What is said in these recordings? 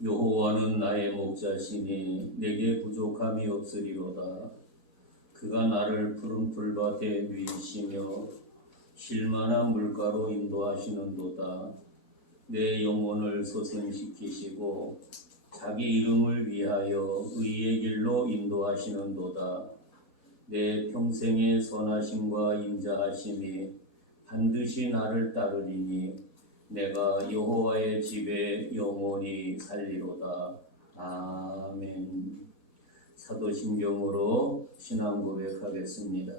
여호와는 나의 목자시니 내게 부족함이 없으리로다. 그가 나를 푸른 풀밭에 누이시며 쉴만한 물가로 인도하시는도다. 내 영혼을 소생시키시고 자기 이름을 위하여 의의 길로 인도하시는도다. 내 평생의 선하심과 인자하심이 반드시 나를 따르리니 내가 여호와의 집에 영원히 살리로다. 아멘. 사도신경으로 신앙 고백하겠습니다.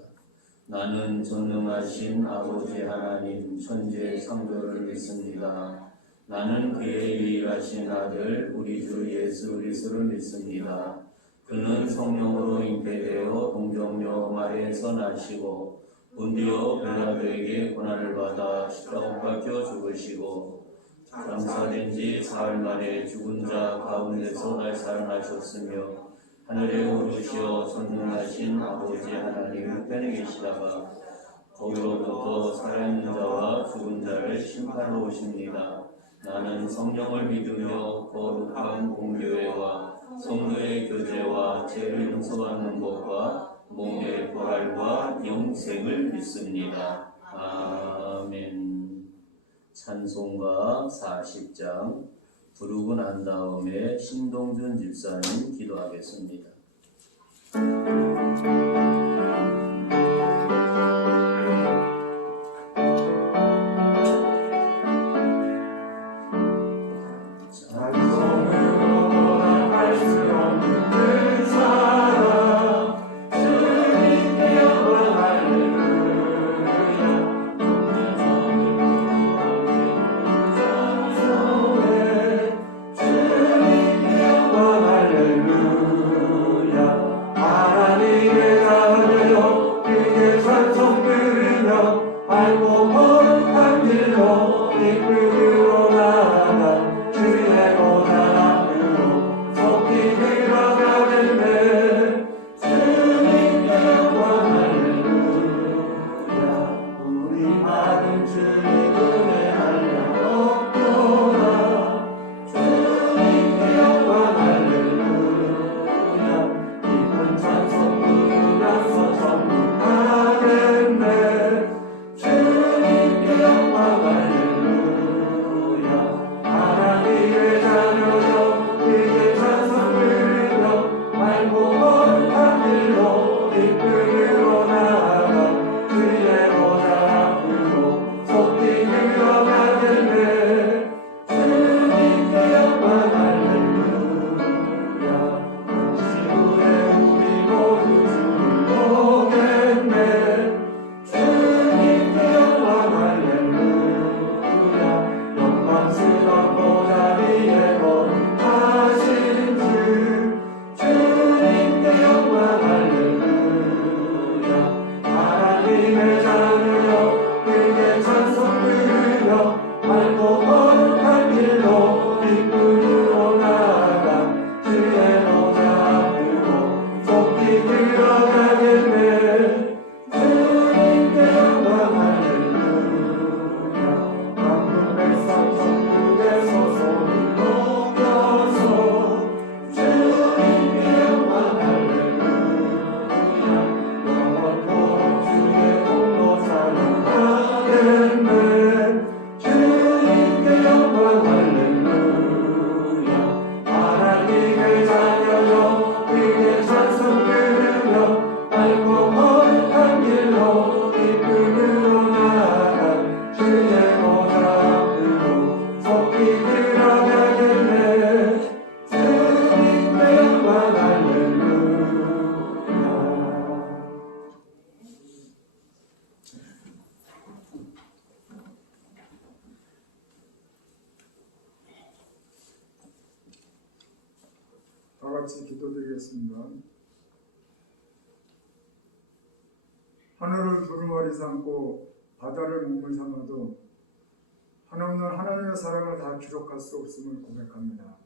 나는 전능하신 아버지 하나님 천지의 창조를 믿습니다. 나는 그의 유일하신 아들 우리 주 예수 그리스도를 믿습니다. 그는 성령으로 잉태되어 동정녀 마리아에서 나시고 본디오 빌라도에게 고난을 받아 십자가 박혀 죽으시고 장사된 지 사흘 만에 죽은 자 가운데서 날 살아나셨으며 하늘에 오르시어 전능하신 아버지 하나님 우편에 계시다가 거기로부터 살아있는 자와 죽은 자를 심판하러 오십니다. 나는 성령을 믿으며 거룩한 공교회와 성도의 교제와 죄를 용서받는 것과 몸의 부활과 영생을 믿습니다. 아멘. 찬송가 40장 부르고 난 다음에 신동준 집사님 기도하겠습니다. 같이 기도드리겠습니다. 하늘을 두루마리 삼고 바다를 몸을 삼아도 한없는 하나님의 사랑을 다 기록할 수 없음을 고백합니다.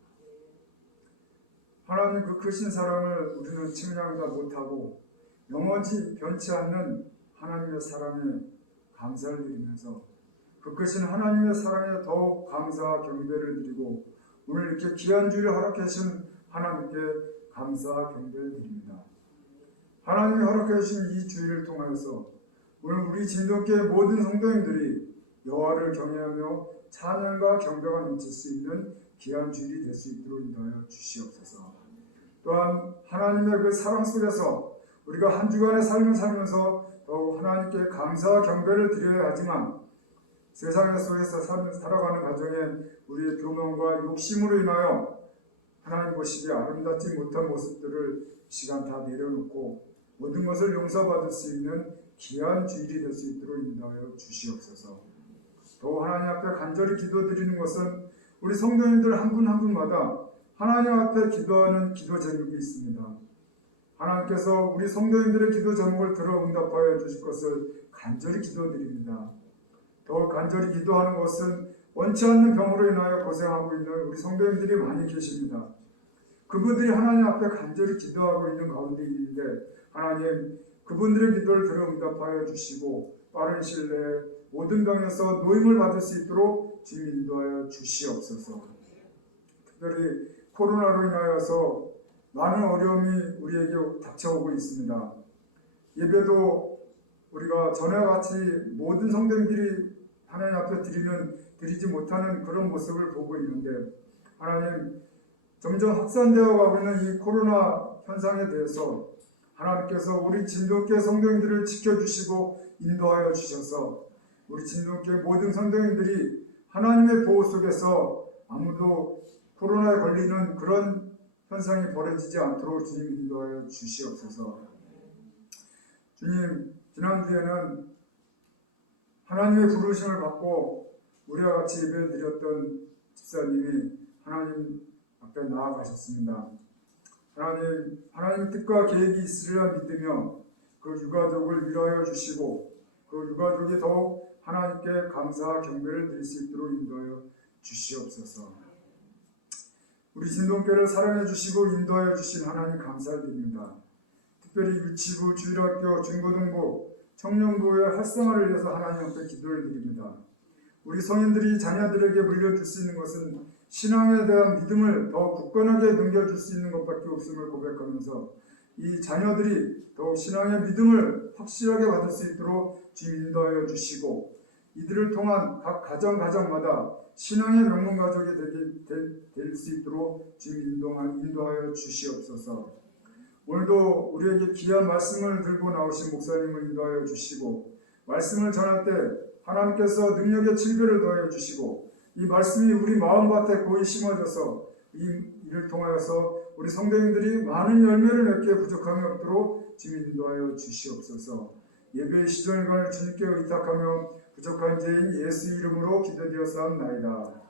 하나님 그 크신 사랑을 우리는 측량도 못하고 영원히 변치 않는 하나님의 사랑에 감사를 드리면서 그 크신 하나님의 사랑에 더욱 감사와 경배를 드리고 오늘 이렇게 귀한 주일을 허락해 주신 하나님께 감사 경배를 드립니다. 하나님이 허락해 주신 이 주일을 통하여서 오늘 우리 진동교회 모든 성도님들이 여호와를 경외하며 찬양과 경배가 넘칠 수 있는 귀한 주일이 될 수 있도록 인도하여 주시옵소서. 또한 하나님의 그 사랑 속에서 우리가 한 주간의 삶을 살면서 더욱 하나님께 감사와 경배를 드려야 하지만 세상 속에서 살아가는 과정에 우리의 교만과 욕심으로 인하여 하나님 보시기에 아름답지 못한 모습들을 시간 다 내려놓고 모든 것을 용서받을 수 있는 귀한 주일이 될 수 있도록 인도하여 주시옵소서. 또 하나님 앞에 간절히 기도드리는 것은 우리 성도님들 한 분 한 분마다 하나님 앞에 기도하는 기도 제목이 있습니다. 하나님께서 우리 성도님들의 기도 제목을 들어 응답하여 주실 것을 간절히 기도드립니다. 더욱 간절히 기도하는 것은 원치 않는 병으로 인하여 고생하고 있는 우리 성도님들이 많이 계십니다. 그분들이 하나님 앞에 간절히 기도하고 있는 가운데 있는데 하나님 그분들의 기도를 들어 응답하여 주시고 빠른 시일 내에 모든 병에서 노임을 받을 수 있도록 주님 인도하여 주시옵소서. 특별히 코로나로 인하여서 많은 어려움이 우리에게 닥쳐오고 있습니다. 예배도 우리가 전에와 같이 모든 성도님들이 하나님 앞에 드리지 못하는 그런 모습을 보고 있는데 하나님 점점 확산되어 가고 있는 이 코로나 현상에 대해서 하나님께서 우리 진동교회 성도님들을 지켜주시고 인도하여 주셔서 우리 진동교회 모든 성도님들이 하나님의 보호 속에서 아무도 코로나에 걸리는 그런 현상이 벌어지지 않도록 주님 인도하여 주시옵소서. 주님, 지난주에는 하나님의 부르심을 받고 우리와 같이 예배를 드렸던 집사님이 하나님 앞에 나아가셨습니다. 하나님 뜻과 계획이 있으리라 믿으며 그 유가족을 위로하여 주시고 그 유가족이 더욱 하나님께 감사와 경배를 드릴 수 있도록 인도하여 주시옵소서. 우리 진동교회를 사랑해 주시고 인도하여 주신 하나님 감사드립니다. 특별히 유치부, 주일학교, 중고등부, 청년부의 활성화를 위해서 하나님 앞에 기도를 드립니다. 우리 성인들이 자녀들에게 물려줄 수 있는 것은 신앙에 대한 믿음을 더 굳건하게 넘겨줄 수 있는 것밖에 없음을 고백하면서 이 자녀들이 더욱 신앙의 믿음을 확실하게 받을 수 있도록 주님 인도하여 주시고 이들을 통한 각 가정마다 신앙의 명문 가족이 될 수 있도록 주님 인도하여 주시옵소서. 오늘도 우리에게 귀한 말씀을 들고 나오신 목사님을 인도하여 주시고 말씀을 전할 때 하나님께서 능력의 칠배를 더하여 주시고 이 말씀이 우리 마음밭에 고이 심어져서 이를 통하여서 우리 성도님들이 많은 열매를 맺게 부족함이 없도록 주님 인도하여 주시옵소서. 예배의 시종일관을 주님께 의탁하며 부족한 죄인 예수 이름으로 기도드렸사옵나이다.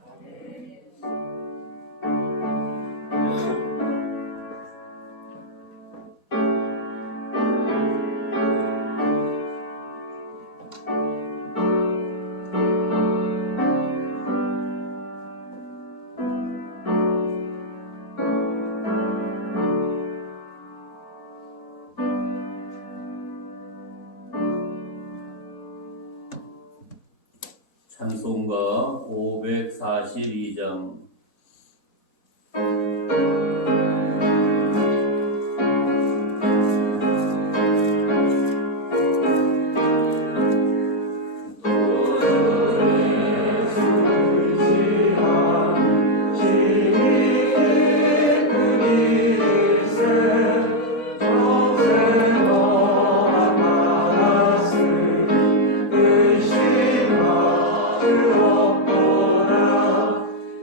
찬송가 542장.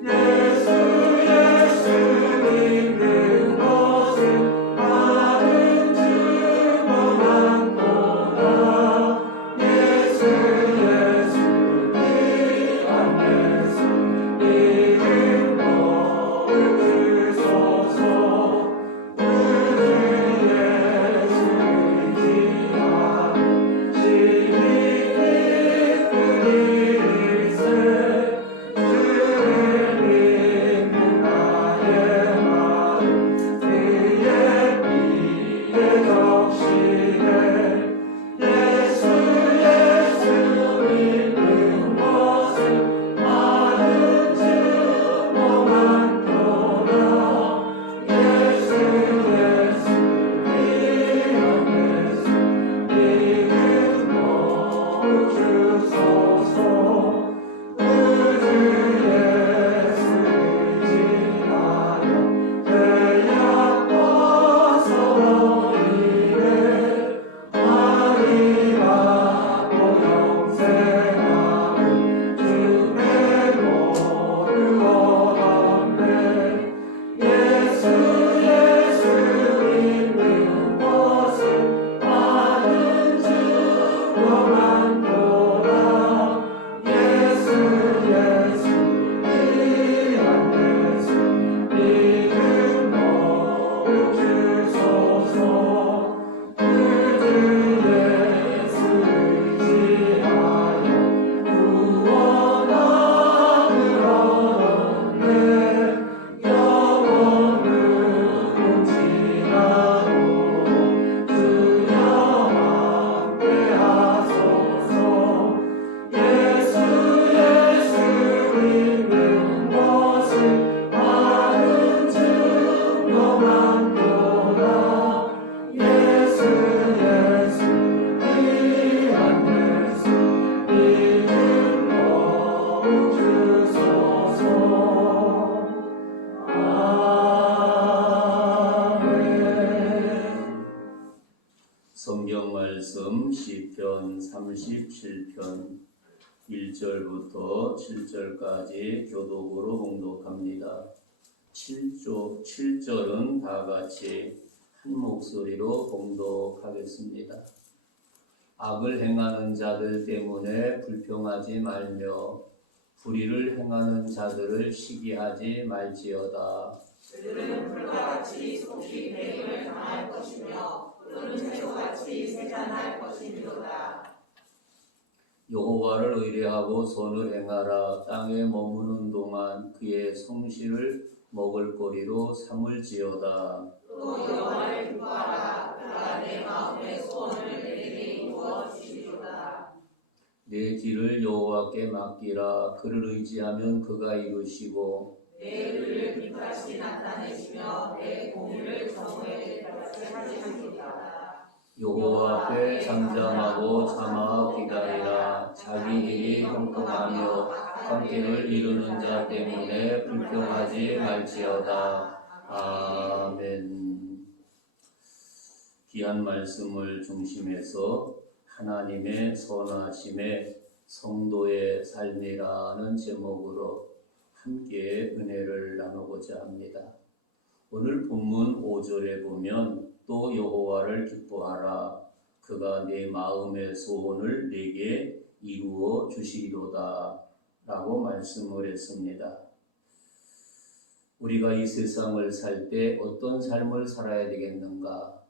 예수 말씀 시편 37편 1절부터 7절까지 교독으로 봉독합니다. 7절은 다 같이 한 목소리로 봉독하겠습니다. 악을 행하는 자들 때문에 불평하지 말며 불의를 행하는 자들을 시기하지 말지어다. 그들은 불과 같이 속히 배임을 당할 것이며 푸른 새소같이 세잔할 것이니로다. 여호와를 의뢰하고 선을 행하라. 땅에 머무는 동안 그의 성실을 먹을거리로 삼을지어다. 또 여호와를 기뻐하라. 그가 내 마음의 소원을 내게 이루어 주시리로다. 내 길을 여호와께 맡기라. 그를 의지하면 그가 이루시고 내 의를 빛같이 나타내시며 내 공의를 정오에 같이 하시리로다. 여호와 앞에 잠잠하고 참아 기다리라. 자기 길이 형통하며 함께를 이루는 자 때문에 불평하지 말지어다. 아멘. 귀한 말씀을 중심해서 하나님의 선하심의 성도의 삶이라는 제목으로 함께 은혜를 나누고자 합니다. 오늘 본문 5절에 보면 또 여호와를 기뻐하라. 그가 내 마음의 소원을 내게 이루어 주시리로다 라고 말씀을 했습니다. 우리가 이 세상을 살 때 어떤 삶을 살아야 되겠는가?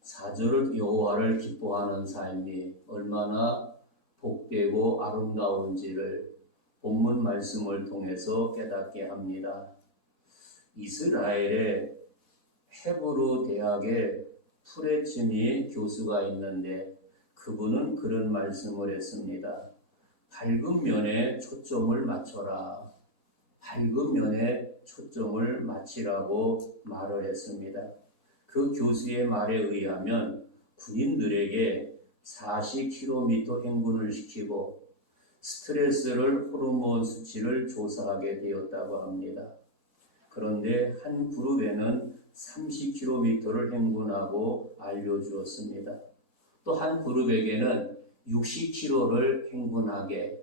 4절은 여호와를 기뻐하는 삶이 얼마나 복되고 아름다운지를 본문 말씀을 통해서 깨닫게 합니다. 이스라엘의 헤브루 대학에 프레츠니 교수가 있는데 그분은 그런 말씀을 했습니다. 밝은 면에 초점을 맞춰라. 밝은 면에 초점을 맞추라고 말을 했습니다. 그 교수의 말에 의하면 군인들에게 40km 행군을 시키고 스트레스를 호르몬 수치를 조사하게 되었다고 합니다. 그런데 한 그룹에는 30km를 행군하고 알려주었습니다. 또 한 그룹에게는 60km를 행군하게,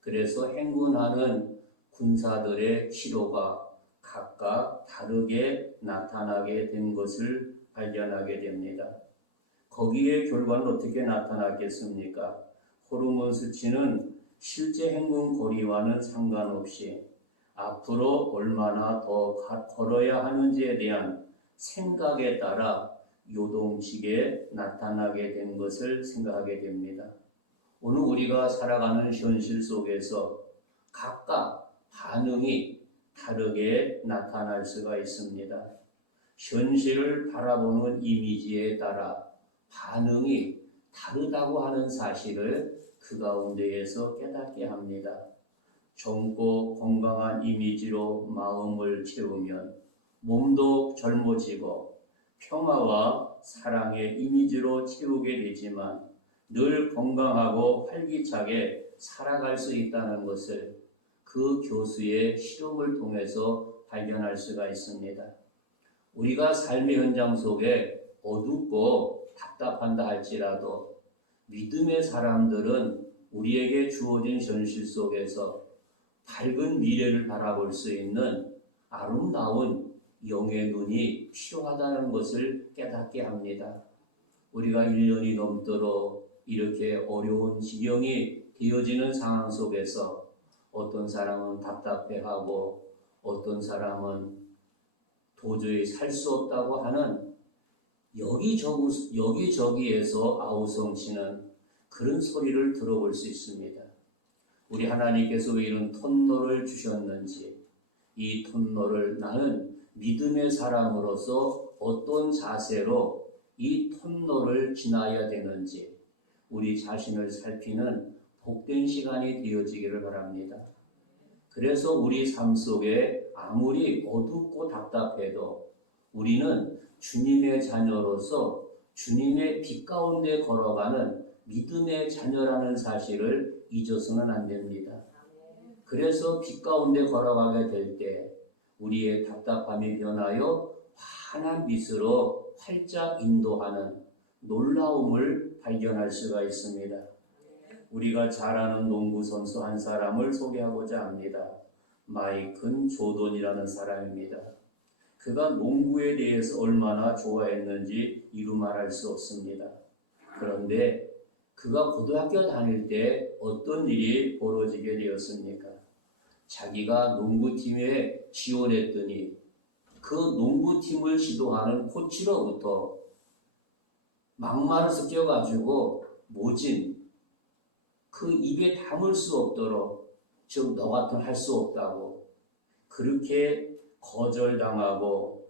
그래서 행군하는 군사들의 치료가 각각 다르게 나타나게 된 것을 발견하게 됩니다. 거기에 결과는 어떻게 나타났겠습니까? 호르몬 수치는 실제 행군 거리와는 상관없이 앞으로 얼마나 더 걸어야 하는지에 대한 생각에 따라 요동치게 나타나게 된 것을 생각하게 됩니다. 오늘 우리가 살아가는 현실 속에서 각각 반응이 다르게 나타날 수가 있습니다. 현실을 바라보는 이미지에 따라 반응이 다르다고 하는 사실을 그 가운데에서 깨닫게 합니다. 젊고 건강한 이미지로 마음을 채우면 몸도 젊어지고 평화와 사랑의 이미지로 채우게 되지만 늘 건강하고 활기차게 살아갈 수 있다는 것을 그 교수의 실험을 통해서 발견할 수가 있습니다. 우리가 삶의 현장 속에 어둡고 답답한다 할지라도 믿음의 사람들은 우리에게 주어진 현실 속에서 밝은 미래를 바라볼 수 있는 아름다운 영의 눈이 필요하다는 것을 깨닫게 합니다. 우리가 1년이 넘도록 이렇게 어려운 지경이 되어지는 상황 속에서 어떤 사람은 답답해하고 어떤 사람은 도저히 살 수 없다고 하는 여기저기에서 아우성치는 그런 소리를 들어볼 수 있습니다. 우리 하나님께서 왜 이런 통로를 주셨는지, 이 통로를 나는 믿음의 사람으로서 어떤 자세로 이 통로를 지나야 되는지 우리 자신을 살피는 복된 시간이 되어지기를 바랍니다. 그래서 우리 삶 속에 아무리 어둡고 답답해도 우리는 주님의 자녀로서 주님의 빛 가운데 걸어가는 믿음의 자녀라는 사실을 잊어서는 안 됩니다. 그래서 빛 가운데 걸어가게 될 때 우리의 답답함이 변하여 환한 빛으로 활짝 인도하는 놀라움을 발견할 수가 있습니다. 우리가 잘 아는 농구 선수 한 사람을 소개하고자 합니다. 마이클 조던이라는 사람입니다. 그가 농구에 대해서 얼마나 좋아했는지 이루 말할 수 없습니다. 그런데 그가 고등학교 다닐 때 어떤 일이 벌어지게 되었습니까? 자기가 농구팀에 지원했더니 그 농구팀을 지도하는 코치로부터 막말을 섞여가지고 모진 그 입에 담을 수 없도록 즉 너 같은 할 수 없다고 그렇게 거절당하고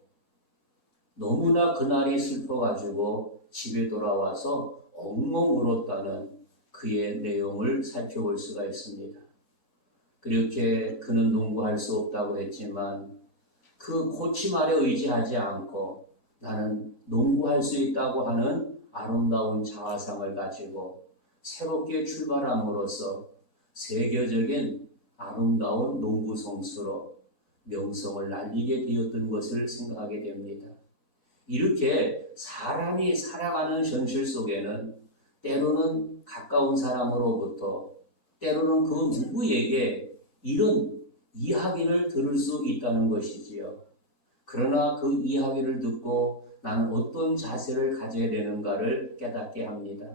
너무나 그날이 슬퍼가지고 집에 돌아와서 엉엉 울었다는 그의 내용을 살펴볼 수가 있습니다. 그렇게 그는 농구할 수 없다고 했지만 그 코치 말에 의지하지 않고 나는 농구할 수 있다고 하는 아름다운 자아상을 가지고 새롭게 출발함으로써 세계적인 아름다운 농구 선수로 명성을 날리게 되었던 것을 생각하게 됩니다. 이렇게 사람이 살아가는 현실 속에는 때로는 가까운 사람으로부터 때로는 그 누구에게 이런 이야기를 들을 수 있다는 것이지요. 그러나 그 이야기를 듣고 나는 어떤 자세를 가져야 되는가를 깨닫게 합니다.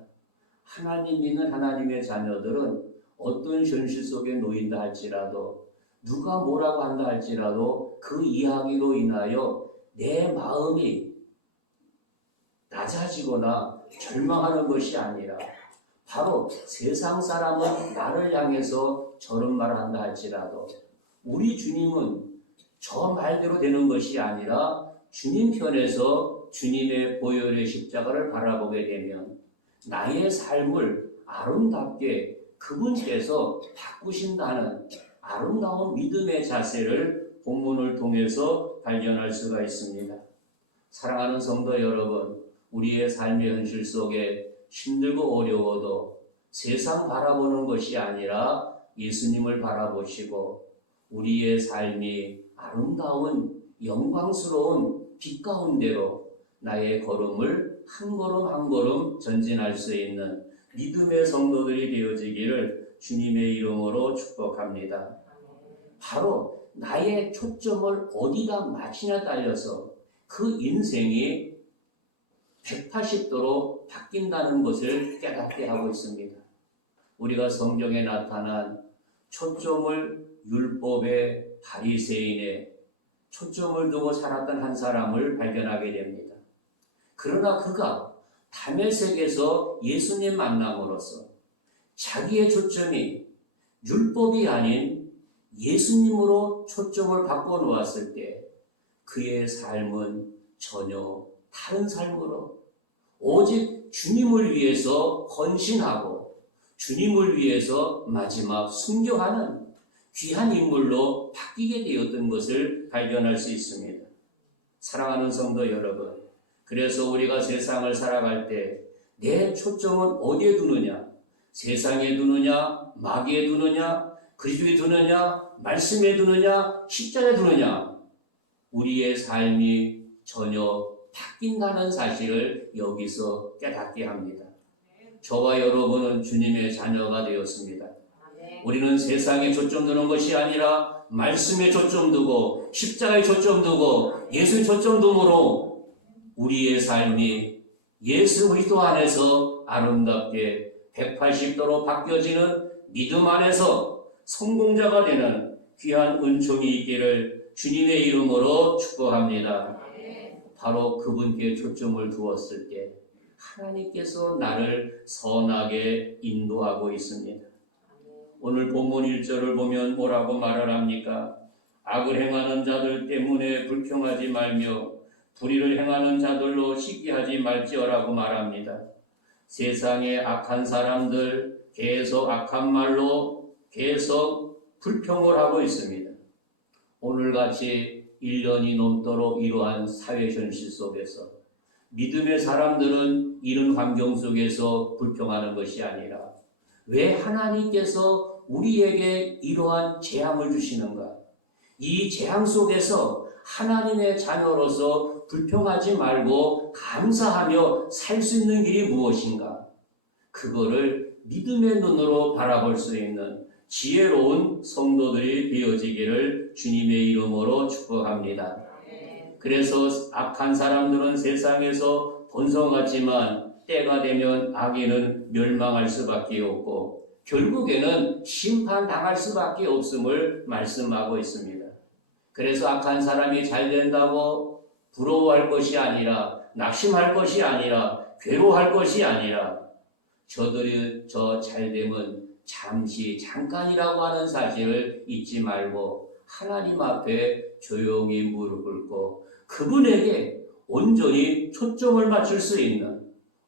하나님 믿는 하나님의 자녀들은 어떤 현실 속에 놓인다 할지라도 누가 뭐라고 한다 할지라도 그 이야기로 인하여 내 마음이 낮아지거나 절망하는 것이 아니라 바로 세상 사람은 나를 향해서 저런 말을 한다 할지라도 우리 주님은 저 말대로 되는 것이 아니라 주님 편에서 주님의 보혈의 십자가를 바라보게 되면 나의 삶을 아름답게 그분께서 바꾸신다는 아름다운 믿음의 자세를 본문을 통해서 발견할 수가 있습니다. 사랑하는 성도 여러분, 우리의 삶의 현실 속에 힘들고 어려워도 세상 바라보는 것이 아니라 예수님을 바라보시고 우리의 삶이 아름다운 영광스러운 빛 가운데로 나의 걸음을 한 걸음 한 걸음 전진할 수 있는 믿음의 성도들이 되어지기를 주님의 이름으로 축복합니다. 바로 나의 초점을 어디다 맞추냐에 따라서 그 인생이 180도로 바뀐다는 것을 깨닫게 하고 있습니다. 우리가 성경에 나타난 초점을 율법의 바리새인의 초점을 두고 살았던 한 사람을 발견하게 됩니다. 그러나 그가 다메섹에서 예수님 만남으로써 자기의 초점이 율법이 아닌 예수님으로 초점을 바꿔놓았을 때 그의 삶은 전혀 다른 삶으로 오직 주님을 위해서 헌신하고 주님을 위해서 마지막 순교하는 귀한 인물로 바뀌게 되었던 것을 발견할 수 있습니다. 사랑하는 성도 여러분, 그래서 우리가 세상을 살아갈 때 내 초점은 어디에 두느냐? 세상에 두느냐? 마귀에 두느냐? 그리스도에 두느냐? 말씀에 두느냐? 십자가에 두느냐? 우리의 삶이 전혀 바뀐다는 사실을 여기서 깨닫게 합니다. 저와 여러분은 주님의 자녀가 되었습니다. 우리는 세상에 초점 두는 것이 아니라 말씀에 초점 두고 십자가에 초점 두고 예수에 초점 둠으로 우리의 삶이 예수 그리스도 안에서 아름답게 180도로 바뀌어지는 믿음 안에서 성공자가 되는 귀한 은총이 있기를 주님의 이름으로 축복합니다. 바로 그분께 초점을 두었을 때 하나님께서 나를 선하게 인도하고 있습니다. 오늘 본문 1절을 보면 뭐라고 말을 합니까? 악을 행하는 자들 때문에 불평하지 말며 불의를 행하는 자들로 시기하지 말지어라고 말합니다. 세상의 악한 사람들 계속 악한 말로 계속 불평을 하고 있습니다. 오늘같이 1년이 넘도록 이러한 사회 현실 속에서 믿음의 사람들은 이런 환경 속에서 불평하는 것이 아니라 왜 하나님께서 우리에게 이러한 재앙을 주시는가? 이 재앙 속에서 하나님의 자녀로서 불평하지 말고 감사하며 살 수 있는 길이 무엇인가? 그거를 믿음의 눈으로 바라볼 수 있는 지혜로운 성도들이 되어지기를 주님의 이름으로 축복합니다. 그래서 악한 사람들은 세상에서 본성 같지만 때가 되면 악인은 멸망할 수밖에 없고 결국에는 심판당할 수밖에 없음을 말씀하고 있습니다. 그래서 악한 사람이 잘 된다고 부러워할 것이 아니라 낙심할 것이 아니라 괴로워할 것이 아니라 저들이 저 잘됨은 잠시 잠깐이라고 하는 사실을 잊지 말고 하나님 앞에 조용히 무릎 꿇고 그분에게 온전히 초점을 맞출 수 있는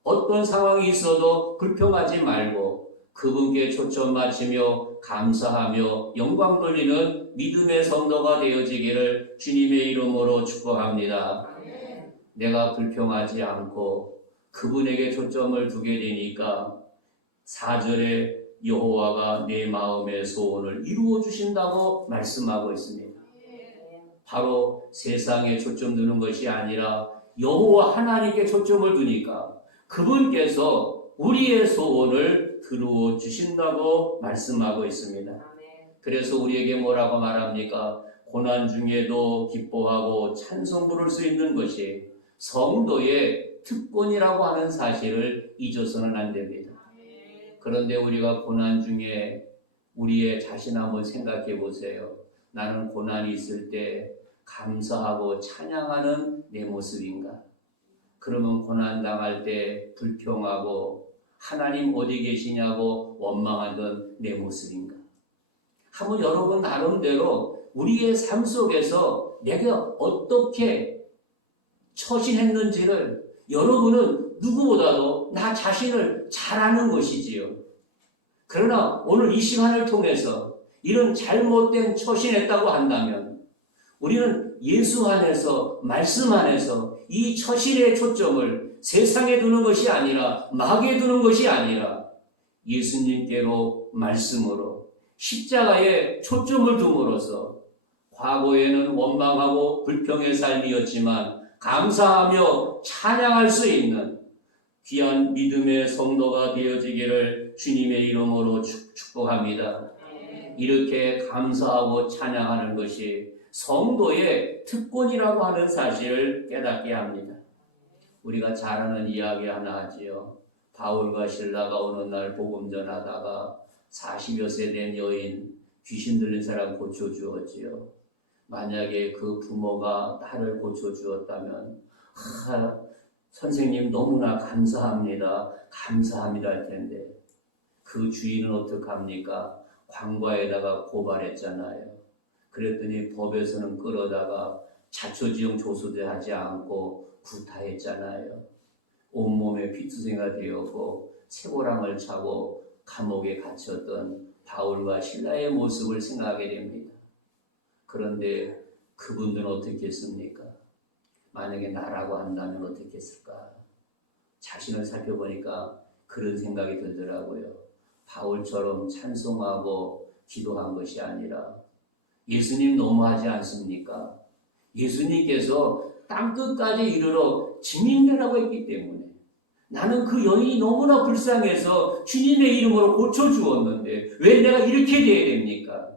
어떤 상황이 있어도 불평하지 말고 그분께 초점 맞추며 감사하며 영광 돌리는 믿음의 성도가 되어지기를 주님의 이름으로 축복합니다. 내가 불평하지 않고 그분에게 초점을 두게 되니까 4절에 여호와가 내 마음의 소원을 이루어 주신다고 말씀하고 있습니다. 바로 세상에 초점 두는 것이 아니라 여호와 하나님께 초점을 두니까 그분께서 우리의 소원을 이루어 주신다고 말씀하고 있습니다. 그래서 우리에게 뭐라고 말합니까? 고난 중에도 기뻐하고 찬송 부를 수 있는 것이 성도의 특권이라고 하는 사실을 잊어서는 안 됩니다. 그런데 우리가 고난 중에 우리의 자신 한번 생각해 보세요. 나는 고난이 있을 때 감사하고 찬양하는 내 모습인가? 그러면 고난 당할 때 불평하고 하나님 어디 계시냐고 원망하던 내 모습인가? 한번 여러분 나름대로 우리의 삶 속에서 내가 어떻게 처신했는지를 여러분은 누구보다도 나 자신을 잘 아는 것이지요. 그러나 오늘 이 시간을 통해서 이런 잘못된 처신했다고 한다면 우리는 예수 안에서 말씀 안에서 이 처신의 초점을 세상에 두는 것이 아니라 마귀에 두는 것이 아니라 예수님께로 말씀으로 십자가에 초점을 둠으로써 과거에는 원망하고 불평의 삶이었지만 감사하며 찬양할 수 있는 귀한 믿음의 성도가 되어지기를 주님의 이름으로 축복합니다. 이렇게 감사하고 찬양하는 것이 성도의 특권이라고 하는 사실을 깨닫게 합니다. 우리가 잘 아는 이야기 하나 하지요. 바울과 실라가 어느 날 복음 전하다가 40여 세 된 여인 귀신 들린 사람 고쳐주었지요. 만약에 그 부모가 딸을 고쳐주었다면 선생님 너무나 감사합니다. 감사합니다 할 텐데 그 주인은 어떡합니까? 관과에다가 고발했잖아요. 그랬더니 법에서는 끌어다가 자초지용 조소대 하지 않고 구타했잖아요. 온몸에 피투성이가 되었고 쇠고랑을 차고 감옥에 갇혔던 바울과 실라의 모습을 생각하게 됩니다. 그런데 그분들은 어떻게 했습니까? 만약에 나라고 한다면 어떻게 했을까? 자신을 살펴보니까 그런 생각이 들더라고요. 바울처럼 찬송하고 기도한 것이 아니라 예수님 너무하지 않습니까? 예수님께서 땅끝까지 이르러 증인되라고 했기 때문에 나는 그 여인이 너무나 불쌍해서 주님의 이름으로 고쳐주었는데 왜 내가 이렇게 돼야 됩니까?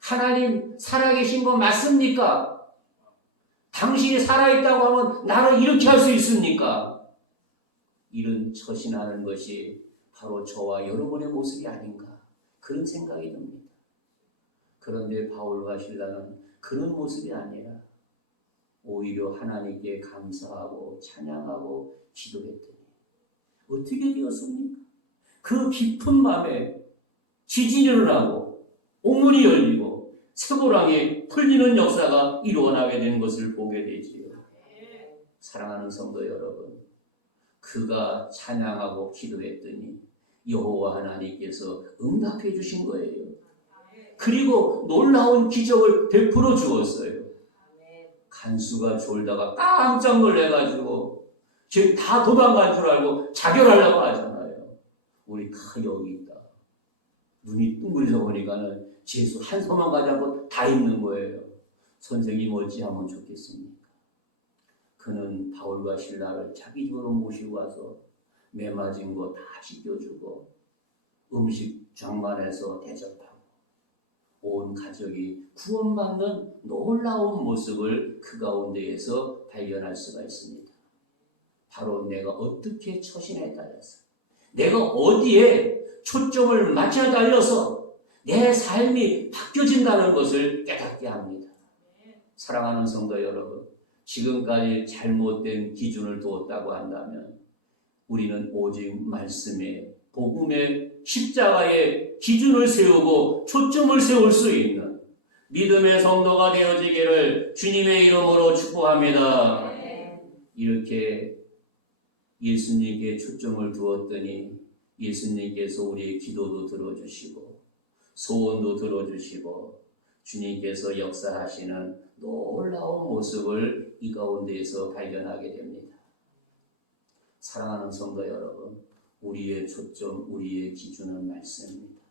하나님 살아계신 거 맞습니까? 당신이 살아있다고 하면 나를 이렇게 할 수 있습니까? 이런 처신하는 것이 바로 저와 여러분의 모습이 아닌가 그런 생각이 듭니다. 그런데 바울과 실라는 그런 모습이 아니라 오히려 하나님께 감사하고 찬양하고 기도했더니 어떻게 되었습니까? 그 깊은 밤에 지진이 일어나고 옥문이 열리고 쇠고랑이 풀리는 역사가 일어나게 된 것을 보게 되지요. 사랑하는 성도 여러분, 그가 찬양하고 기도했더니 여호와 하나님께서 응답해 주신 거예요. 그리고 놀라운 기적을 베풀어 주었어요. 간수가 졸다가 깜짝 놀래가지고 지금 다 도망간 줄 알고 자결하려고 하잖아요. 우리 다 여기 있다. 눈이 둥그려서 보니까는 재수 한 서만 가지 않고 다 있는 거예요. 선생님 어찌하면 좋겠습니까? 그는 바울과 신라를 자기 집으로 모시고 와서 매맞은 거 다 씻겨주고 음식 장만해서 대접하고 온 가족이 구원받는 놀라운 모습을 그 가운데에서 발견할 수가 있습니다. 바로 내가 어떻게 처신에 따라서 내가 어디에 초점을 맞춰 달려서 내 삶이 바뀌어진다는 것을 깨닫게 합니다. 사랑하는 성도 여러분, 지금까지 잘못된 기준을 두었다고 한다면 우리는 오직 말씀에 복음의 십자가의 기준을 세우고 초점을 세울 수 있는 믿음의 성도가 되어지기를 주님의 이름으로 축복합니다. 이렇게 예수님께 초점을 두었더니 예수님께서 우리의 기도도 들어주시고 소원도 들어주시고 주님께서 역사하시는 놀라운 모습을 이 가운데에서 발견하게 됩니다. 사랑하는 성도 여러분, 우리의 초점, 우리의 기준은 말씀입니다.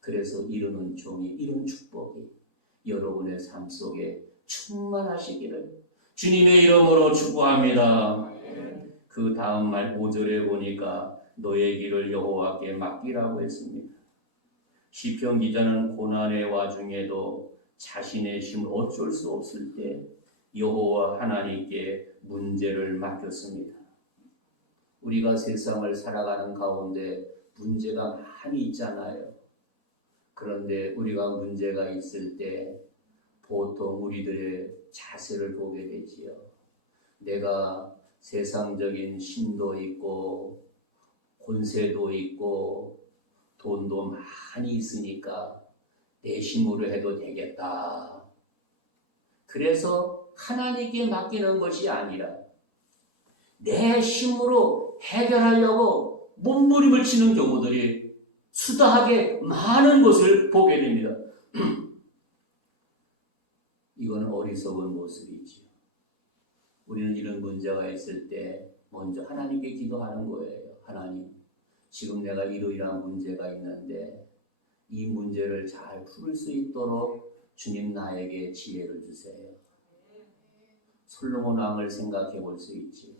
그래서 이루는 종이, 이룬 축복이 여러분의 삶 속에 충만하시기를 주님의 이름으로 축복합니다. 그 다음 말 5절에 보니까 너의 길을 여호와께 맡기라고 했습니다. 시편 기자는 고난의 와중에도 자신의 힘을 어쩔 수 없을 때 여호와 하나님께 문제를 맡겼습니다. 우리가 세상을 살아가는 가운데 문제가 많이 있잖아요. 그런데 우리가 문제가 있을 때 보통 우리들의 자세를 보게 되지요. 내가 세상적인 힘도 있고 권세도 있고 돈도 많이 있으니까 내 힘으로 해도 되겠다. 그래서 하나님께 맡기는 것이 아니라 내 힘으로 해결하려고 몸부림을 치는 경우들이 수다하게 많은 것을 보게 됩니다. 이건 어리석은 모습이지요. 우리는 이런 문제가 있을 때 먼저 하나님께 기도하는 거예요. 하나님, 지금 내가 이러이러한 문제가 있는데 이 문제를 잘 풀 수 있도록 주님 나에게 지혜를 주세요. 솔로몬 왕을 생각해 볼 수 있지.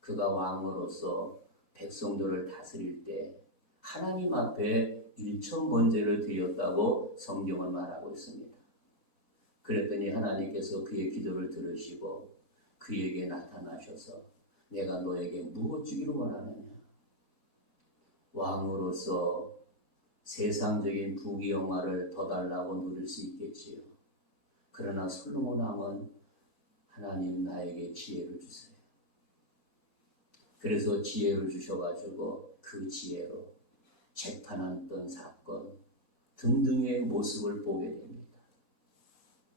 그가 왕으로서 백성들을 다스릴 때 하나님 앞에 일천번제를 드렸다고 성경은 말하고 있습니다. 그랬더니 하나님께서 그의 기도를 들으시고 그에게 나타나셔서 내가 너에게 무엇 주기를 원하느냐. 왕으로서 세상적인 부귀영화를 더 달라고 누릴 수 있겠지요. 그러나 솔로몬 왕은 하나님 나에게 지혜를 주세요. 그래서 지혜를 주셔가지고 그 지혜로 재판했던 사건 등등의 모습을 보게 됩니다.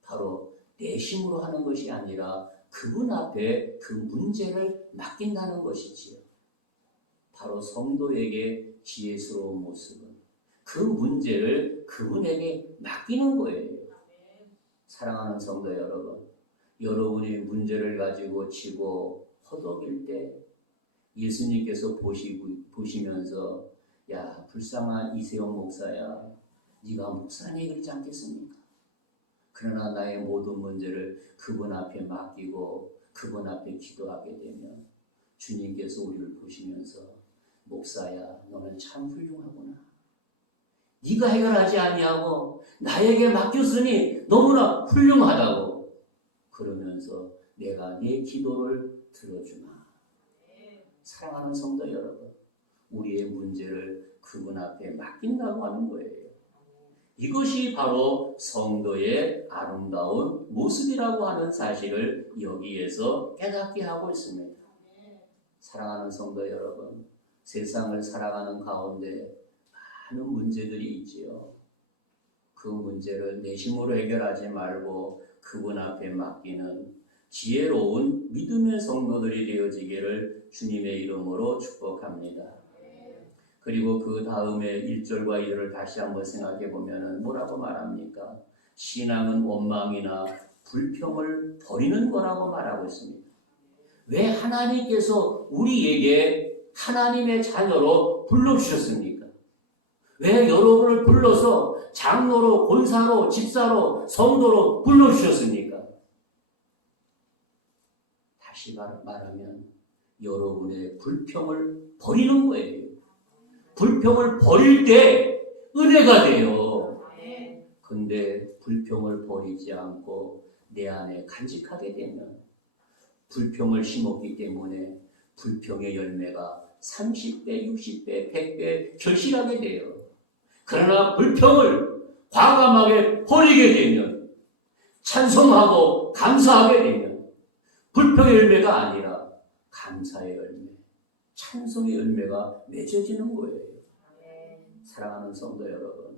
바로 내 힘으로 하는 것이 아니라 그분 앞에 그 문제를 맡긴다는 것이지요. 바로 성도에게 지혜스러운 모습은 그 문제를 그분에게 맡기는 거예요. 사랑하는 성도 여러분, 여러분이 문제를 가지고 지고 허덕일 때 예수님께서 보시면서 야, 불쌍한 이세영 목사야, 네가 목사니 그렇지 않겠습니까? 그러나 나의 모든 문제를 그분 앞에 맡기고 그분 앞에 기도하게 되면 주님께서 우리를 보시면서 목사야, 너는 참 훌륭하구나. 네가 해결하지 아니하고 나에게 맡겼으니 너무나 훌륭하다고 그러면서 내가 네 기도를 들어주마. 사랑하는 성도 여러분, 우리의 문제를 그분 앞에 맡긴다고 하는 거예요. 이것이 바로 성도의 아름다운 모습이라고 하는 사실을 여기에서 깨닫게 하고 있습니다. 사랑하는 성도 여러분, 세상을 살아가는 가운데 많은 문제들이 있지요. 그 문제를 내 힘으로 해결하지 말고 그분 앞에 맡기는 지혜로운 믿음의 성도들이 되어지기를 주님의 이름으로 축복합니다. 그리고 그 다음에 1절과 2절을 다시 한번 생각해 보면 뭐라고 말합니까? 신앙은 원망이나 불평을 버리는 거라고 말하고 있습니다. 왜 하나님께서 우리에게 하나님의 자녀로 불러주셨습니까? 왜 여러분을 불러서 장로로, 권사로, 집사로, 성도로 불러주셨습니까? 다시 말하면 여러분의 불평을 버리는 거예요. 불평을 버릴 때 은혜가 돼요. 근데 불평을 버리지 않고 내 안에 간직하게 되면 불평을 심었기 때문에 불평의 열매가 30배, 60배, 100배 결실하게 돼요. 그러나 불평을 과감하게 버리게 되면 찬송하고 감사하게 되면 불평의 열매가 아니라 감사의 열매, 찬송의 열매가 맺어지는 거예요. 사랑하는 성도 여러분,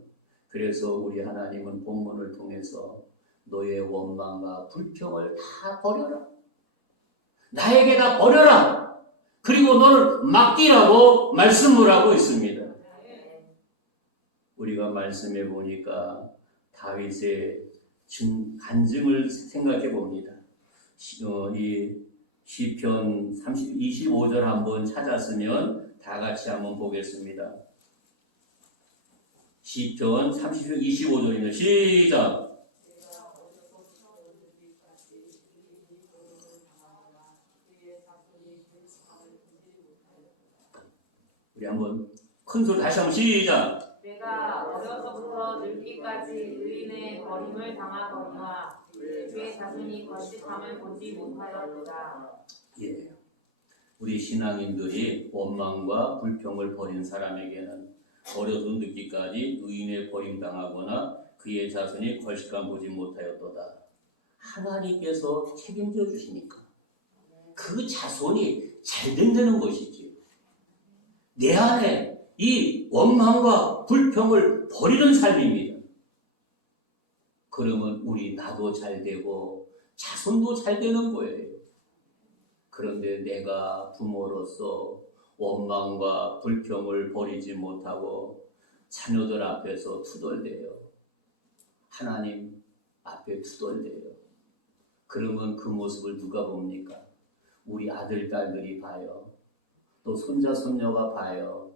그래서 우리 하나님은 본문을 통해서 너의 원망과 불평을 다 버려라. 나에게 다 버려라. 그리고 너를 맡기라고 말씀을 하고 있습니다. 우리가 말씀해 보니까 다윗의 간증을 생각해 봅니다. 이 시편 25절 한번 찾았으면 다 같이 한번 보겠습니다. 시편 25절입니다. 시작! 우리 한번 큰 소리 다시 한번 시작! 내가 어려서부터 늙기까지 의인의 버림을 당하거니와 그의 자손이 거짓함을 보지 못하였도다. 예, 우리 신앙인들이 원망과 불평을 버린 사람에게는 어려서 늙기까지 의인의 버림당하거나 그의 자손이 걸식감 보지 못하였도다. 하나님께서 책임져 주시니까 그 자손이 잘 된다는 것이지. 내 안에 이 원망과 불평을 버리는 삶입니다. 그러면 나도 잘 되고 자손도 잘 되는 거예요. 그런데 내가 부모로서 원망과 불평을 버리지 못하고 자녀들 앞에서 투덜대요. 하나님 앞에 투덜대요. 그러면 그 모습을 누가 봅니까? 우리 아들, 딸들이 봐요. 또 손자, 손녀가 봐요.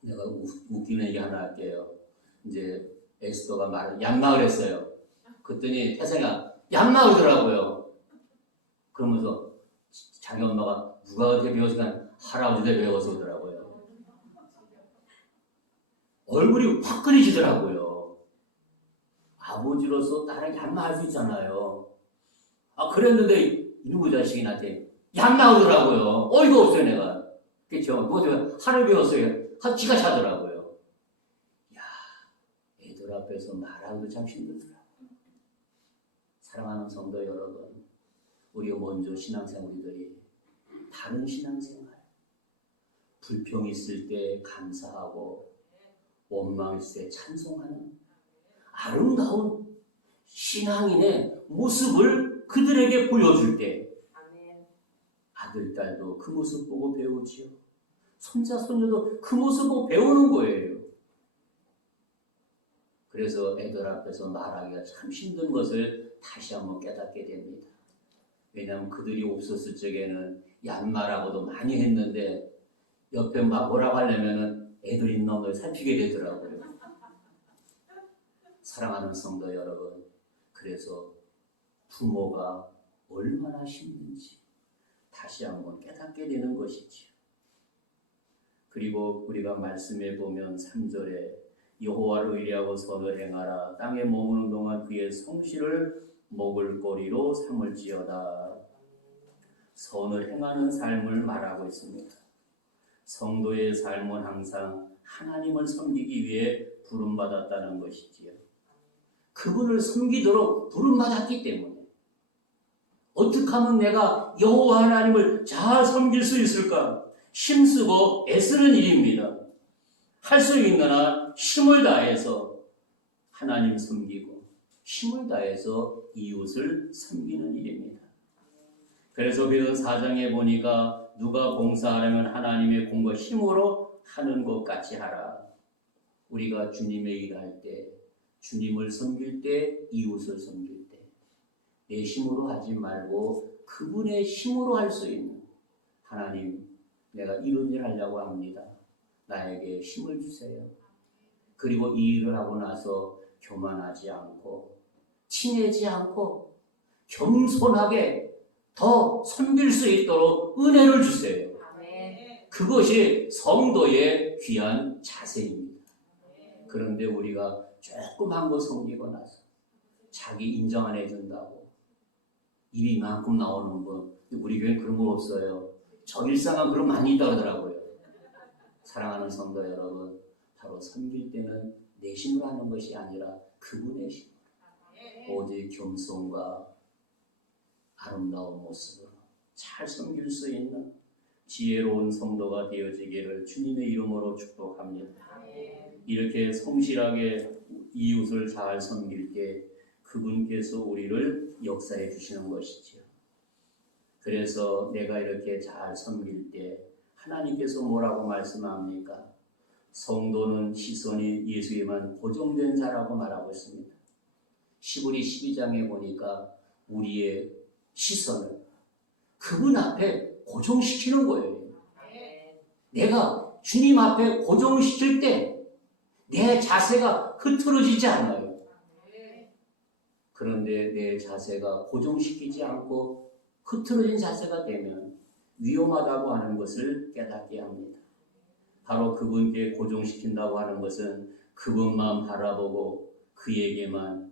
내가 웃기는 얘기 하나 할게요. 이제 에스더가 얌마 그랬어요. 그랬더니 태생이가 얌마 그러더라고요. 그러면서 자기 엄마가 누가 어떻게 배웠으니까 할아버지한테 배워서 그러더라고요. 얼굴이 확 그리시더라고요. 아버지로서 딸에게 얌마할 수 있잖아요. 그랬는데 이놈의 자식이 나한테 얌마 그러더라고요. 어이가 없어요 내가. 그렇죠? 그것도 하를 배웠어요. 지가 차더라고요. 야, 애들 앞에서 말하기도 참 힘들더라고요. 사랑하는 성도 여러분, 우리가 먼저 신앙생활들이 다른 신앙생활, 불평 있을 때 감사하고 원망 있을 때 찬송하는 아름다운 신앙인의 모습을 그들에게 보여줄 때 아들, 딸도 그 모습 보고 배우지요. 손자, 손녀도 그 모습 보고 배우는 거예요. 그래서 애들 앞에서 말하기가 참 힘든 것을 다시 한번 깨닫게 됩니다. 왜냐하면 그들이 없었을 적에는 얀마라고도 많이 했는데 옆에 뭐라고 하려면은 애들이 너무 살피게 되더라고요. 사랑하는 성도 여러분, 그래서 부모가 얼마나 힘든지 다시 한번 깨닫게 되는 것이지요. 그리고 우리가 말씀해 보면 3절에 여호와를 의뢰하고 선을 행하라. 땅에 머무는 동안 그의 성실을 먹을거리로 삼을지어다. 선을 행하는 삶을 말하고 있습니다. 성도의 삶은 항상 하나님을 섬기기 위해 부름받았다는 것이지요. 그분을 섬기도록 부름받았기 때문에 어떻게 하면 내가 여호와 하나님을 잘 섬길 수 있을까? 힘쓰고 애쓰는 일입니다. 할 수 있거나 힘을 다해서 하나님 섬기고 힘을 다해서 이웃을 섬기는 일입니다. 그래서 베드로 4장에 보니까 누가 봉사하려면 하나님의 공과 힘으로 하는 것 같이 하라. 우리가 주님의 일할 때, 주님을 섬길 때, 이웃을 섬길 때 내 힘으로 하지 말고 그분의 힘으로 할 수 있는 하나님, 내가 이런 일 하려고 합니다. 나에게 힘을 주세요. 그리고 이 일을 하고 나서 교만하지 않고 티내지 않고 겸손하게 더 섬길 수 있도록 은혜를 주세요. 그것이 성도의 귀한 자세입니다. 그런데 우리가 조금 한 거 섬기고 나서 자기 인정 안 해준다고 입이 이만큼 나오는 거, 우리 교회는 그런 거 없어요. 저 일상은 그런 많이 있다고 하더라고요. 사랑하는 성도 여러분, 바로 섬길 때는 내 힘으로 하는 것이 아니라 그분의 힘으로 오직 겸손과 아름다운 모습으로 잘 섬길 수 있는 지혜로운 성도가 되어지기를 주님의 이름으로 축복합니다. 이렇게 성실하게 이웃을 잘 섬길 때 그분께서 우리를 역사해 주시는 것이죠. 그래서 내가 이렇게 잘 섬길 때 하나님께서 뭐라고 말씀합니까? 성도는 시선이 예수에만 고정된 자라고 말하고 있습니다. 시브리 12장에 보니까 우리의 시선을 그분 앞에 고정시키는 거예요. 내가 주님 앞에 고정시킬 때 내 자세가 흐트러지지 않아요. 그런데 내 자세가 고정시키지 않고 흐트러진 자세가 되면 위험하다고 하는 것을 깨닫게 합니다. 바로 그분께 고정시킨다고 하는 것은 그분만 바라보고 그에게만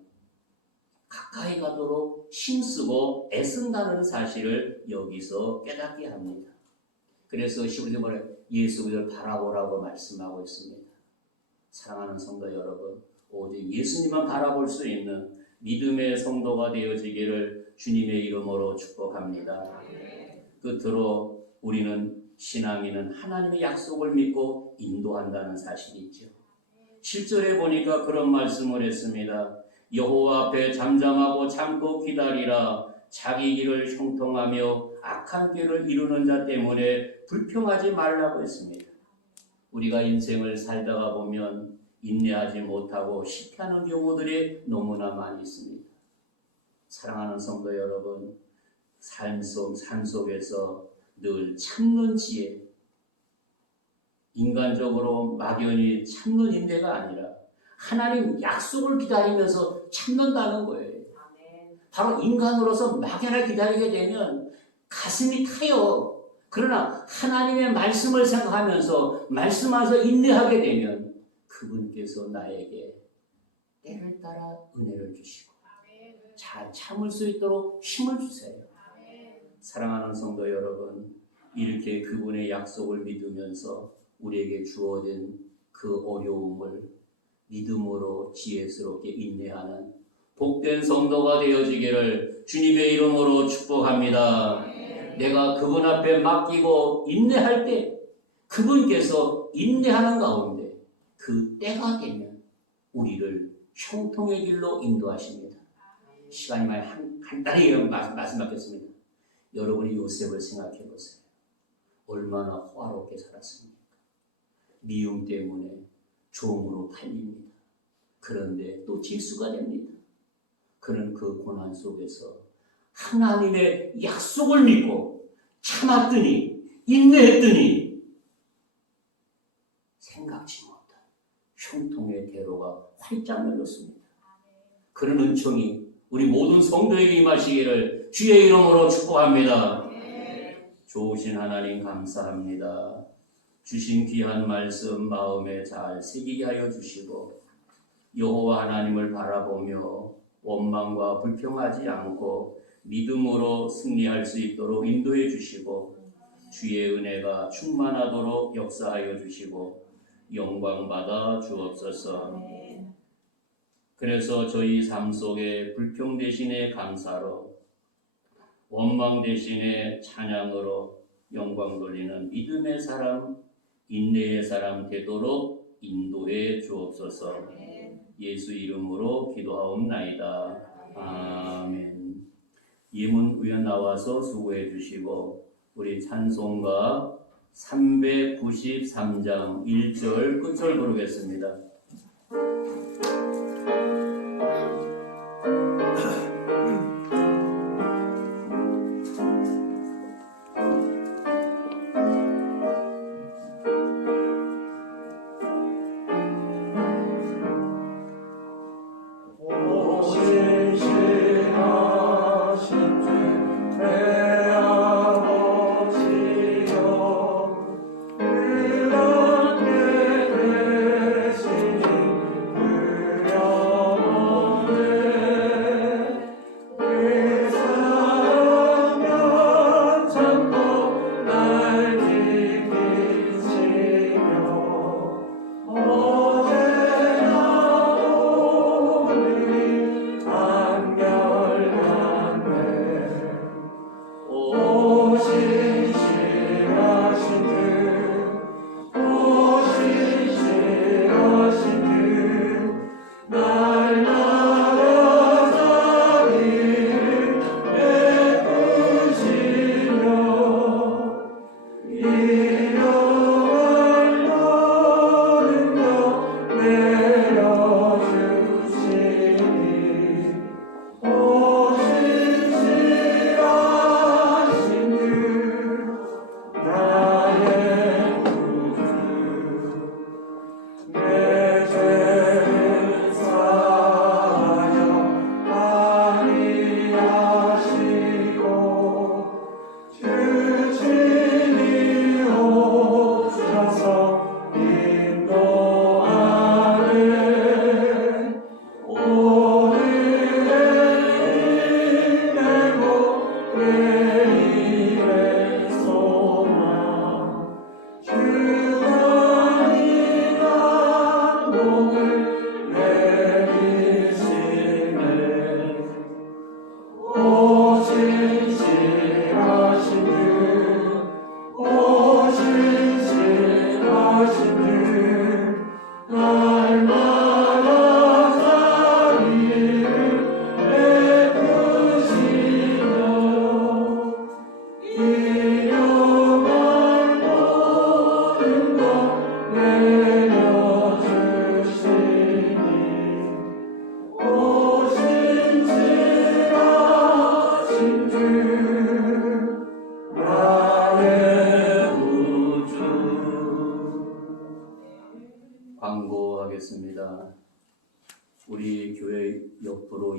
가까이 가도록 힘쓰고 애쓴다는 사실을 여기서 깨닫게 합니다. 그래서 시부리도 뭐래? 예수 그리스도를 바라보라고 말씀하고 있습니다. 사랑하는 성도 여러분, 오직 예수님만 바라볼 수 있는 믿음의 성도가 되어지기를 주님의 이름으로 축복합니다. 끝으로 우리는 신앙인은 하나님의 약속을 믿고 인도한다는 사실이 있죠. 7절에 보니까 그런 말씀을 했습니다. 여호와 앞에 잠잠하고 참고 기다리라. 자기 길을 형통하며 악한 길을 이루는 자 때문에 불평하지 말라고 했습니다. 우리가 인생을 살다가 보면 인내하지 못하고 실패하는 경우들이 너무나 많이 있습니다. 사랑하는 성도 여러분, 삶 속에서 늘 참는 지혜, 인간적으로 막연히 참는 인내가 아니라 하나님 약속을 기다리면서 참는다는 거예요. 바로 인간으로서 막연하게 기다리게 되면 가슴이 타요. 그러나 하나님의 말씀을 생각하면서 말씀 안에서 인내하게 되면 그분께서 나에게 때를 따라 은혜를 주시고 잘 참을 수 있도록 힘을 주세요. 사랑하는 성도 여러분, 이렇게 그분의 약속을 믿으면서 우리에게 주어진 그 어려움을 믿음으로 지혜스럽게 인내하는 복된 성도가 되어지기를 주님의 이름으로 축복합니다. 내가 그분 앞에 맡기고 인내할 때 그분께서 인내하는 가운데 그 때가 되면 우리를 형통의 길로 인도하십니다. 시간이 많이 간단히 말씀드리겠습니다. 여러분이 요셉을 생각해 보세요. 얼마나 호화롭게 살았습니까? 미움 때문에 종으로 팔립니다. 그런데 또 질수가 됩니다. 그는 그 고난 속에서 하나님의 약속을 믿고 참았더니 인내했더니 생각지 못한 형통의 대로가 활짝 열렸습니다. 그런 은총이 우리 모든 성도에게 임하시기를 주의 이름으로 축복합니다. 좋으신 하나님 감사합니다. 주신 귀한 말씀 마음에 잘 새기게 하여 주시고 여호와 하나님을 바라보며 원망과 불평하지 않고 믿음으로 승리할 수 있도록 인도해 주시고 주의 은혜가 충만하도록 역사하여 주시고 영광 받아 주옵소서. 그래서 저희 삶 속에 불평 대신에 감사로 원망 대신에 찬양으로 영광 돌리는 믿음의 사람, 인내의 사람 되도록 인도해 주옵소서. 예수 이름으로 기도하옵나이다. 아멘. 예문 위에 나와서 수고해 주시고 우리 찬송가 393장 1절 끝을 부르겠습니다.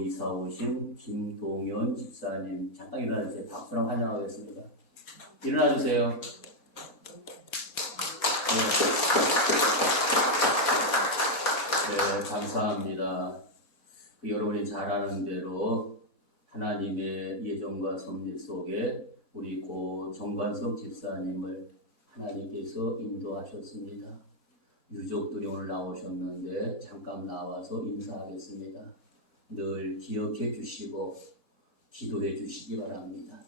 이사 오신 김동현 집사님 잠깐 일어나주세요. 박수랑 환영하겠습니다. 일어나주세요. 네, 감사합니다. 여러분이 잘 아는 대로 하나님의 예정과 섭리 속에 우리 고 정관석 집사님을 하나님께서 인도하셨습니다. 유족들이 오늘 나오셨는데 잠깐 나와서 인사하겠습니다. 늘 기억해 주시고 기도해 주시기 바랍니다.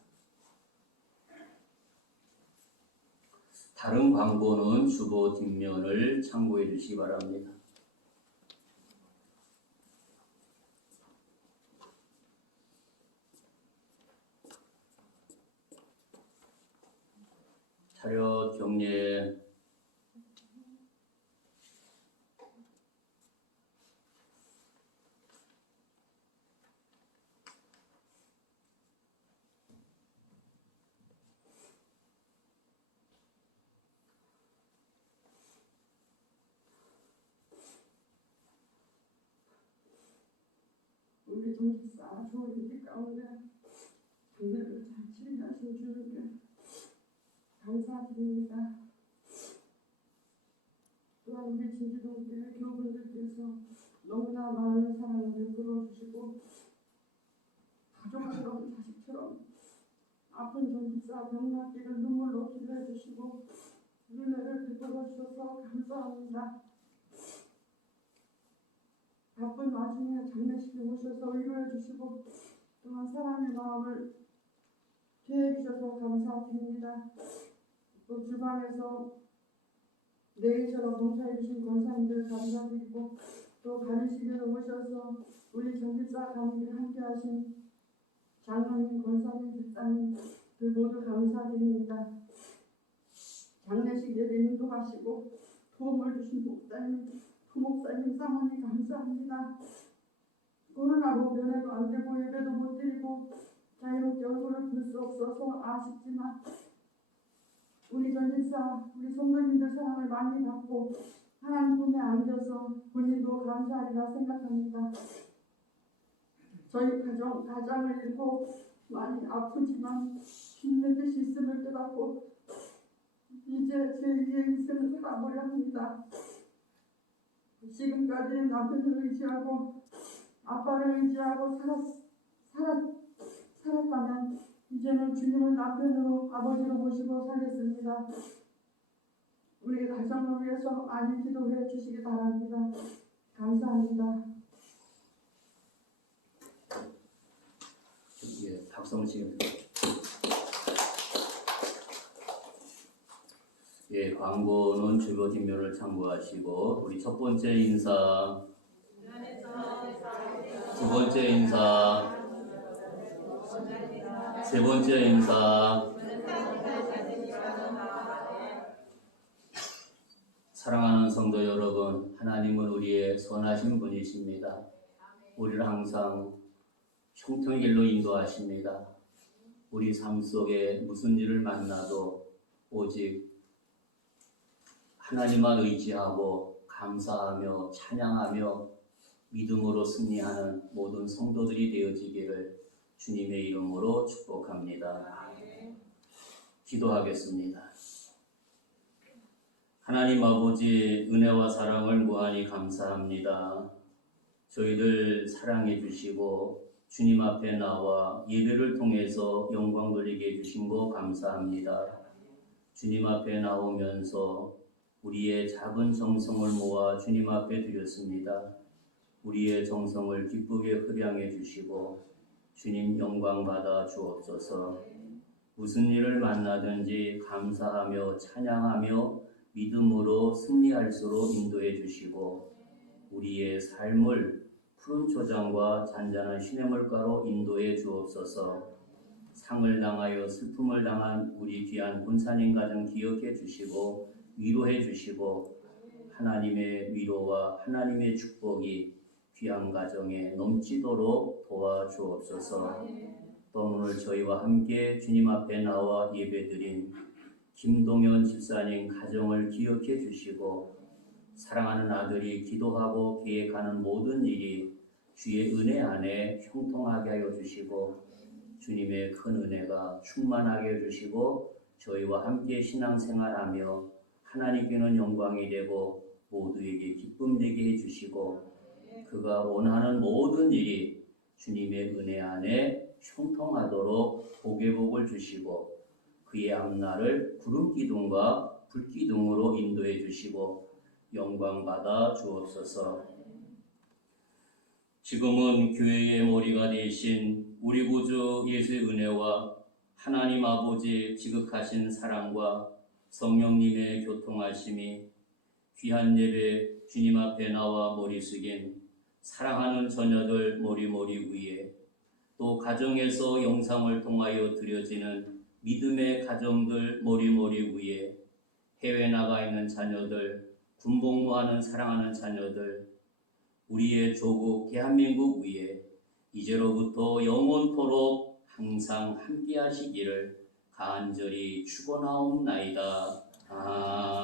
다른 광고는 주보 뒷면을 참고해 주시기 바랍니다. 차렷 경례. 우리 전기사 좋은 일 가운데 그들을 잘 치료하신 주님께 감사드립니다. 또한 우리 진주동교회 교우분들께서 너무나 많은 사랑을 베풀어 주시고 가족한 건 자식처럼 아픈 전기사 병낫기를 눈물로 기도해 주시고 은혜를 베풀어 주셔서 감사합니다. 바쁜 와중에 장례식에 오셔서 위로해 주시고 또한 사랑의 마음을 대해 주셔서 감사드립니다. 또 주방에서 내일처럼 봉사해 주신 권사님들 감사드리고 또 가르치기로 오셔서 우리 전기사 가문을 함께 하신 장로님, 권사님, 집사님들 모두 감사드립니다. 장례식 예배 인도하시고 도움을 주신 목사님, 부목사님, 사모님 감사합니다. 코로나로 면회도 안 되고 예배도 못 드리고 자유롭게 얼굴을 볼 수 없어서 아쉽지만 우리 전지사, 우리 성도님들 사랑을 많이 받고 하나님 품에 안겨서 본인도 감사하리라 생각합니다. 저희 가장을 잃고 많이 아프지만 힘든 듯이 있음을 깨닫고 이제 제2의 인생을 살아보려 합니다. 지금까지 남편을 의지하고 아빠를 의지하고 살았다면 이제는 주님을 남편으로 아버지로 모시고 살겠습니다. 우리 가정을 위해서 많이 기도해 주시기 바랍니다. 감사합니다. 예, 박성우 씨. 예, 광고는 주보 뒷면을 참고하시고 우리 첫 번째 인사, 두 번째 인사, 세 번째 인사. 사랑하는 성도 여러분, 하나님은 우리의 선하신 분이십니다. 우리를 항상 형통의 길로 인도하십니다. 우리 삶 속에 무슨 일을 만나도 오직 하나님만 의지하고 감사하며 찬양하며 믿음으로 승리하는 모든 성도들이 되어지기를 주님의 이름으로 축복합니다. 기도하겠습니다. 하나님 아버지, 은혜와 사랑을 무한히 감사합니다. 저희들 사랑해 주시고 주님 앞에 나와 예배를 통해서 영광 돌리게 해주신 거 감사합니다. 주님 앞에 나오면서 우리의 작은 정성을 모아 주님 앞에 드렸습니다. 우리의 정성을 기쁘게 흡양해 주시고 주님 영광 받아 주옵소서. 무슨 일을 만나든지 감사하며 찬양하며 믿음으로 승리할수록 인도해 주시고 우리의 삶을 푸른 초장과 잔잔한 시냇물가로 인도해 주옵소서. 상을 당하여 슬픔을 당한 우리 귀한 군사님 가정 기억해 주시고 위로해 주시고 하나님의 위로와 하나님의 축복이 귀한 가정에 넘치도록 도와주옵소서. 또 오늘 저희와 함께 주님 앞에 나와 예배드린 김동현 집사님 가정을 기억해 주시고 사랑하는 아들이 기도하고 계획하는 모든 일이 주의 은혜 안에 형통하게 하여 주시고 주님의 큰 은혜가 충만하게 해주시고 저희와 함께 신앙생활하며 하나님께는 영광이 되고 모두에게 기쁨 되게 해주시고 그가 원하는 모든 일이 주님의 은혜 안에 형통하도록 복의 복을 주시고 그의 앞날을 구름 기둥과 불 기둥으로 인도해 주시고 영광 받아 주옵소서. 지금은 교회의 머리가 되신 우리 구주 예수의 은혜와 하나님 아버지 지극하신 사랑과 성령님의 교통하심이 귀한 예배 주님 앞에 나와 머리 숙인 사랑하는 자녀들 머리 위에 또 가정에서 영상을 통하여 드려지는 믿음의 가정들 머리 위에 해외 나가 있는 자녀들 군복무하는 사랑하는 자녀들 우리의 조국 대한민국 위에 이제로부터 영원토록 항상 함께 하시기를 간절히 축원하옵나이다. 아멘.